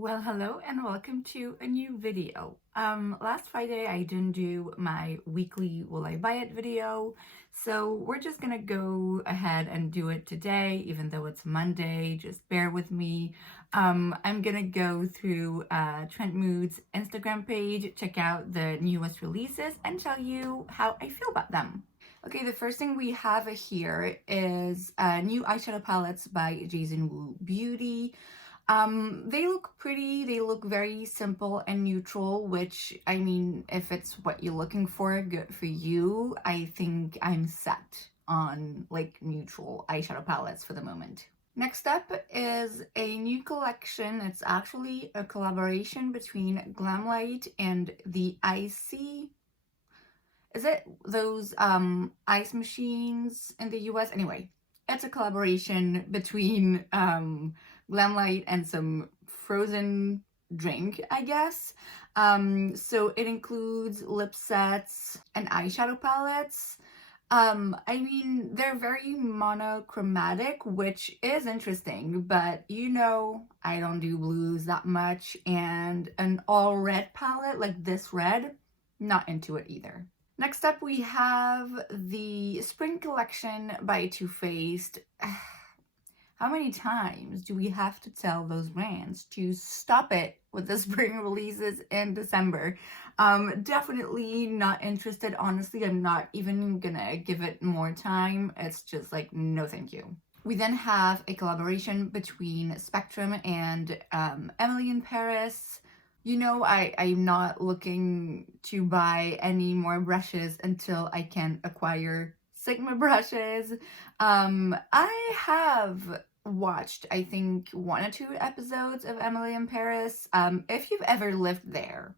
Well, hello and welcome to a new video. Last Friday I didn't do my weekly Will I Buy It video, so we're just gonna go ahead and do it today, even though it's Monday. Just bear with me. I'm gonna go through Trent Mood's Instagram page, check out the newest releases, and tell you how I feel about them. Okay, the first thing we have here is new eyeshadow palettes by Jason Wu Beauty. They look pretty, they look very simple and neutral, which, I mean, if it's what you're looking for, good for you. I think I'm set on, like, neutral eyeshadow palettes for the moment. Next up is a new collection. It's actually a collaboration between Glamlight and the Icy. Is it those, ice machines in the US? Anyway, it's a collaboration between, Glamlight and some frozen drink, I guess. So it includes lip sets and eyeshadow palettes. I mean, they're very monochromatic, which is interesting, but you know, I don't do blues that much, and an all red palette like this red, not into it either. Next up, we have the Spring Collection by Too Faced. How many times do we have to tell those brands to stop it with the spring releases in December? Definitely not interested. Honestly, I'm not even gonna give it more time. It's just like, no thank you. We then have a collaboration between Spectrum and Emily in Paris. You know, I'm not looking to buy any more brushes until I can acquire Sigma brushes. I have watched, I think, 1 or 2 episodes of Emily in Paris. If you've ever lived there,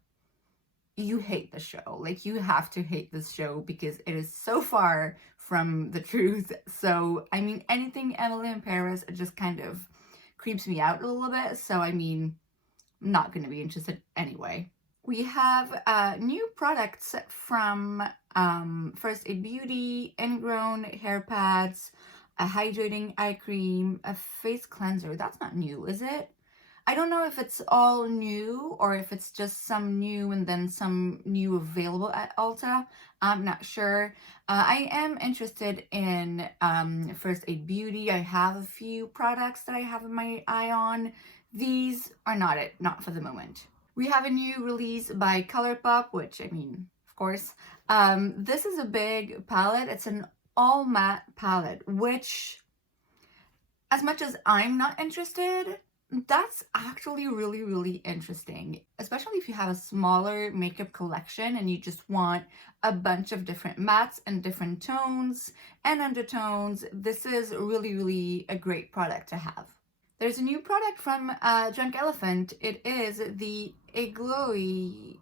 you hate the show. Like, you have to hate this show because it is so far from the truth. So, I mean, anything Emily in Paris, it just kind of creeps me out a little bit. So, I mean, I'm not going to be interested anyway. We have new products from First Aid Beauty, ingrown hair pads, a hydrating eye cream, a face cleanser. That's not new, is it? I don't know if it's all new or if it's just some new and then some new available at Ulta. I'm not sure. I am interested in First Aid Beauty. I have a few products that I have my eye on. These are not it, not for the moment. We have a new release by Colourpop, which, I mean, of course. This is a big palette. It's an all matte palette, which, as much as I'm not interested, that's actually really interesting, especially if you have a smaller makeup collection and you just want a bunch of different mattes and different tones and undertones. This is really a great product to have. There's a new product from Drunk Elephant. It is the Agloe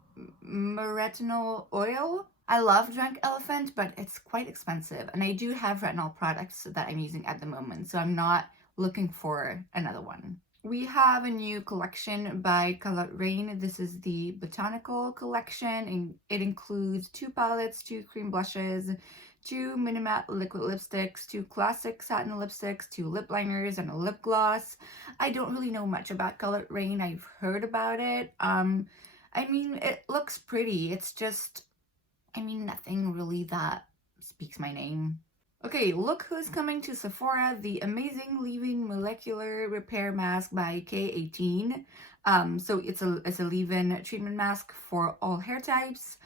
Retinol Oil. I love Drunk Elephant, but it's quite expensive, and I do have retinol products that I'm using at the moment, so I'm not looking for another one. We have a new collection by Colourpop. This is the Botanical Collection, and it includes 2 palettes, 2 cream blushes, 2 mini matte liquid lipsticks, 2 classic satin lipsticks, 2 lip liners, and a lip gloss. I don't really know much about Colourpop. I've heard about it. I mean, it looks pretty. It's just, I mean, nothing really that speaks my name. Okay, look who's coming to Sephora, the amazing leave-in molecular repair mask by K18. So it's a leave-in treatment mask for all hair types.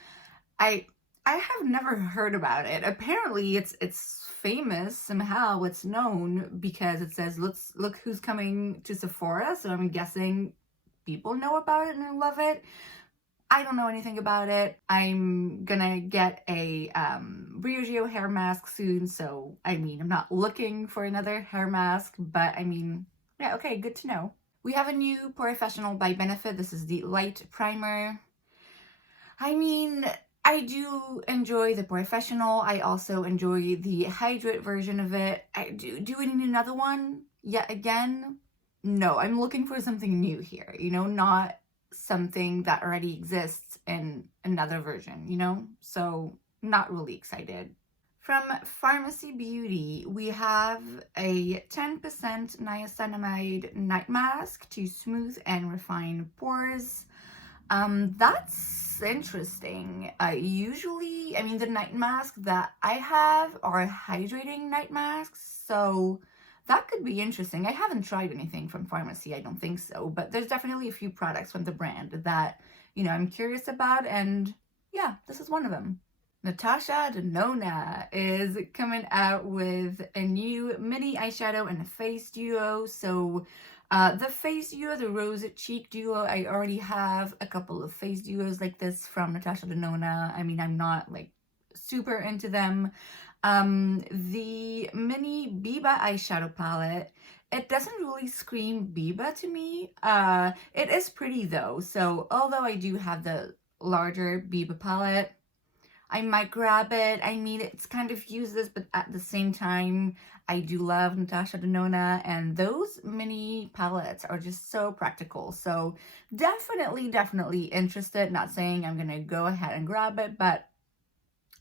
I have never heard about it. Apparently it's famous somehow. It's known because it says, look who's coming to Sephora. So I'm guessing people know about it and love it. I don't know anything about it. I'm gonna get a Briogeo hair mask soon, so I mean, I'm not looking for another hair mask, but I mean, yeah, okay, good to know. We have a new Professional by Benefit. This is the light primer. I mean, I do enjoy the Professional. I also enjoy the Hydrate version of it. Do we need another one yet again? No, I'm looking for something new here, you know, not something that already exists in another version, you know? So not really excited. From Pharmacy Beauty, we have a 10% niacinamide night mask to smooth and refine pores. That's interesting. Usually, I mean, the night mask that I have are hydrating night masks, so that could be interesting. I haven't tried anything from Pharmacy, I don't think so, but there's definitely a few products from the brand that, you know, I'm curious about, and yeah, this is one of them. Anastasia Beverly is coming out with a new mini eyeshadow and a face duo. So the face duo, the rose cheek duo, I already have a couple of face duos like this from Anastasia Beverly. I mean, I'm not like super into them. The mini Biba eyeshadow palette, it doesn't really scream Biba to me. It is pretty though. So although I do have the larger Biba palette, I might grab it. I mean, it's kind of useless, but at the same time, I do love Anastasia Beverly, and those mini palettes are just so practical. So definitely interested. Not saying I'm gonna go ahead and grab it, but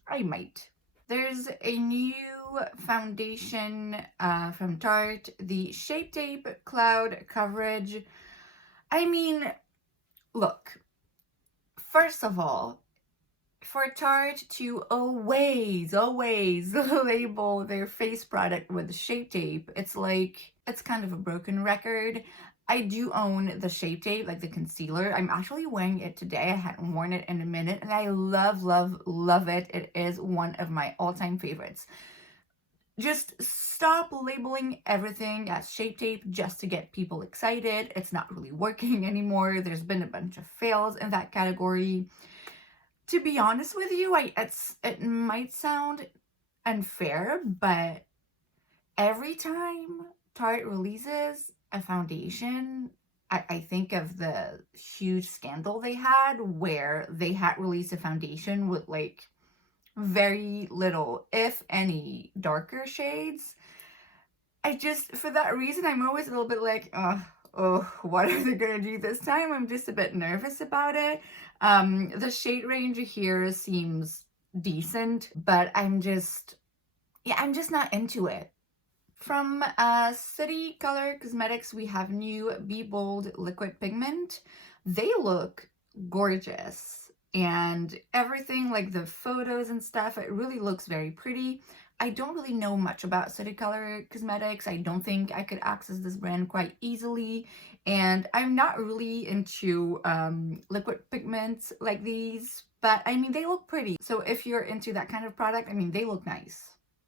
I might. There's a new foundation from Tarte, the Shape Tape Cloud Coverage. I mean, look, first of all, for Tarte to always label their face product with Shape Tape, it's like, it's kind of a broken record. I do own the Shape Tape, like the concealer. I'm actually wearing it today. I hadn't worn it in a minute, and I love it. It is one of my all-time favorites. Just stop labeling everything as Shape Tape just to get people excited. It's not really working anymore. There's been a bunch of fails in that category. To be honest with you, it might sound unfair, but every time Tarte releases a foundation, I think of the huge scandal they had where they had released a foundation with like very little, if any, darker shades. For that reason, I'm always a little bit like, oh, what are they gonna do this time? I'm just a bit nervous about it. The shade range here seems decent, but I'm just not into it. From City Color Cosmetics, we have new Be Bold liquid pigment. They look gorgeous, and everything, like the photos and stuff, it really looks very pretty. I don't really know much about City Color Cosmetics. I don't think I could access this brand quite easily, and I'm not really into liquid pigments like these, but I mean, they look pretty. So if you're into that kind of product, I mean, they look nice.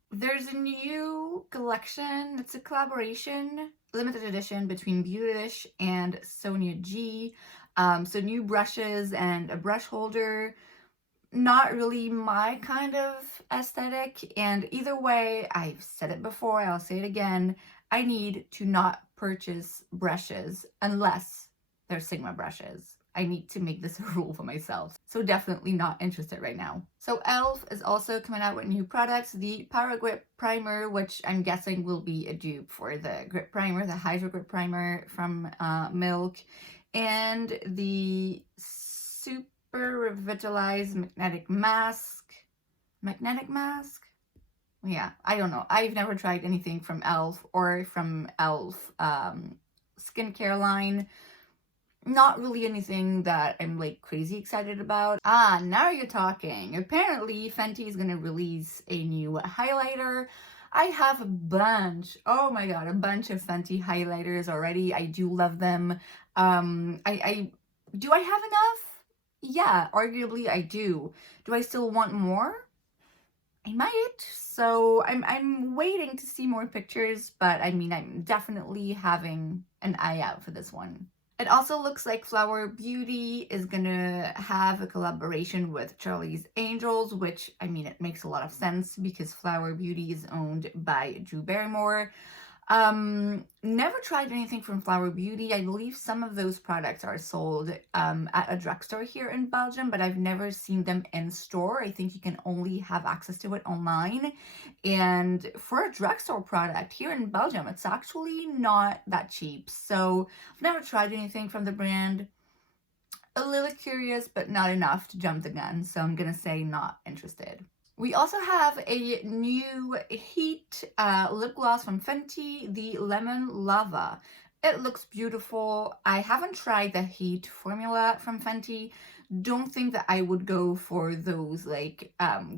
There's a new collection. It's a collaboration, limited edition between Beautylish and Sonia G. So new brushes and a brush holder. Not really my kind of aesthetic, and either way, I've said it before, I'll say it again, I need to not purchase brushes unless they're Sigma brushes. I need to make this a rule for myself. So definitely not interested right now. So e.l.f. is also coming out with new products. The Power Grip Primer, which I'm guessing will be a dupe for the Grip Primer, the Hydro Grip Primer from Milk, and the Super Revitalized Magnetic Mask. Magnetic Mask? Yeah, I don't know. I've never tried anything from e.l.f. or from e.l.f. skincare line. Not really anything that I'm like crazy excited about. Now you're talking. Apparently Fenty is gonna release a new highlighter. I have a bunch, oh my god, a bunch of Fenty highlighters already. I do love them. Do I have enough? Yeah, arguably I do. Do I still want more? I might. So I'm waiting to see more pictures, but I mean, I'm definitely having an eye out for this one. It also looks like Flower Beauty is gonna have a collaboration with Charlie's Angels, which, I mean, it makes a lot of sense because Flower Beauty is owned by Drew Barrymore. Never tried anything from Flower Beauty. I believe some of those products are sold at a drugstore here in Belgium, but I've never seen them in store. I think you can only have access to it online. And for a drugstore product here in Belgium, it's actually not that cheap. So I've never tried anything from the brand. A little curious, but not enough to jump the gun. So I'm gonna say not interested. We also have a new Heat lip gloss from Fenty, the Lemon Lava. It looks beautiful. I haven't tried the Heat formula from Fenty. Don't think that I would go for those like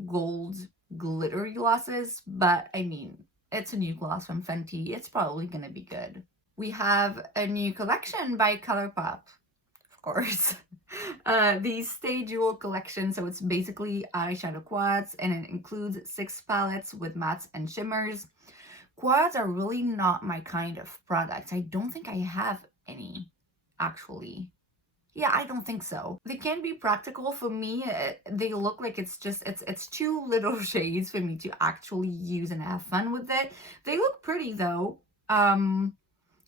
gold glittery glosses, but I mean, it's a new gloss from Fenty. It's probably gonna be good. We have a new collection by Colourpop, of course. The Stay Jewel collection, so it's basically eyeshadow quads, and it includes 6 palettes with mattes and shimmers. Quads are really not my kind of product. I don't think I have any, actually. Yeah, I don't think so. They can be practical for me. They look like it's too little shades for me to actually use and have fun with it. They look pretty though.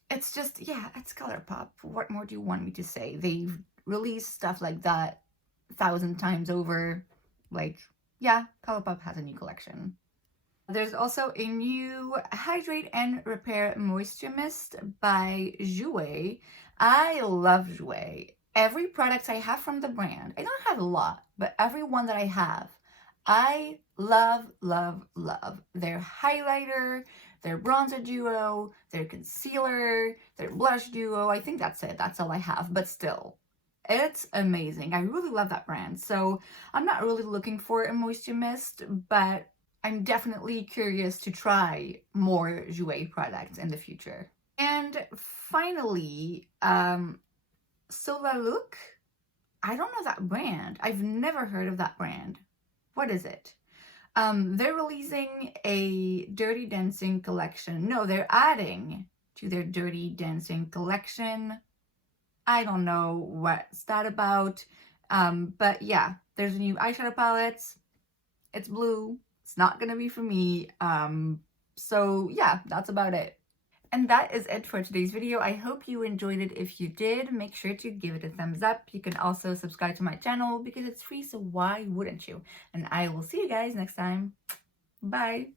It's just, yeah, it's Colourpop. What more do you want me to say? They've released stuff like that 1,000 times over. Like, yeah, Colourpop has a new collection. There's also a new Hydrate and Repair Moisture Mist by Jouer. I love Jouer. Every product I have from the brand, I don't have a lot, but every one that I have, I love, love, love. Their highlighter, their bronzer duo, their concealer, their blush duo. I think that's it. That's all I have, but still, it's amazing. I really love that brand. So I'm not really looking for a moisture mist, but I'm definitely curious to try more Jouer products in the future. And finally, Solaluk. I don't know that brand. I've never heard of that brand. What is it? They're releasing a Dirty Dancing collection. No, they're adding to their Dirty Dancing collection. I don't know what's that about. But yeah, there's a new eyeshadow palette. It's blue. It's not gonna be for me. So yeah, that's about it. And that is it for today's video. I hope you enjoyed it. If you did, make sure to give it a thumbs up. You can also subscribe to my channel because it's free, so why wouldn't you? And I will see you guys next time. Bye!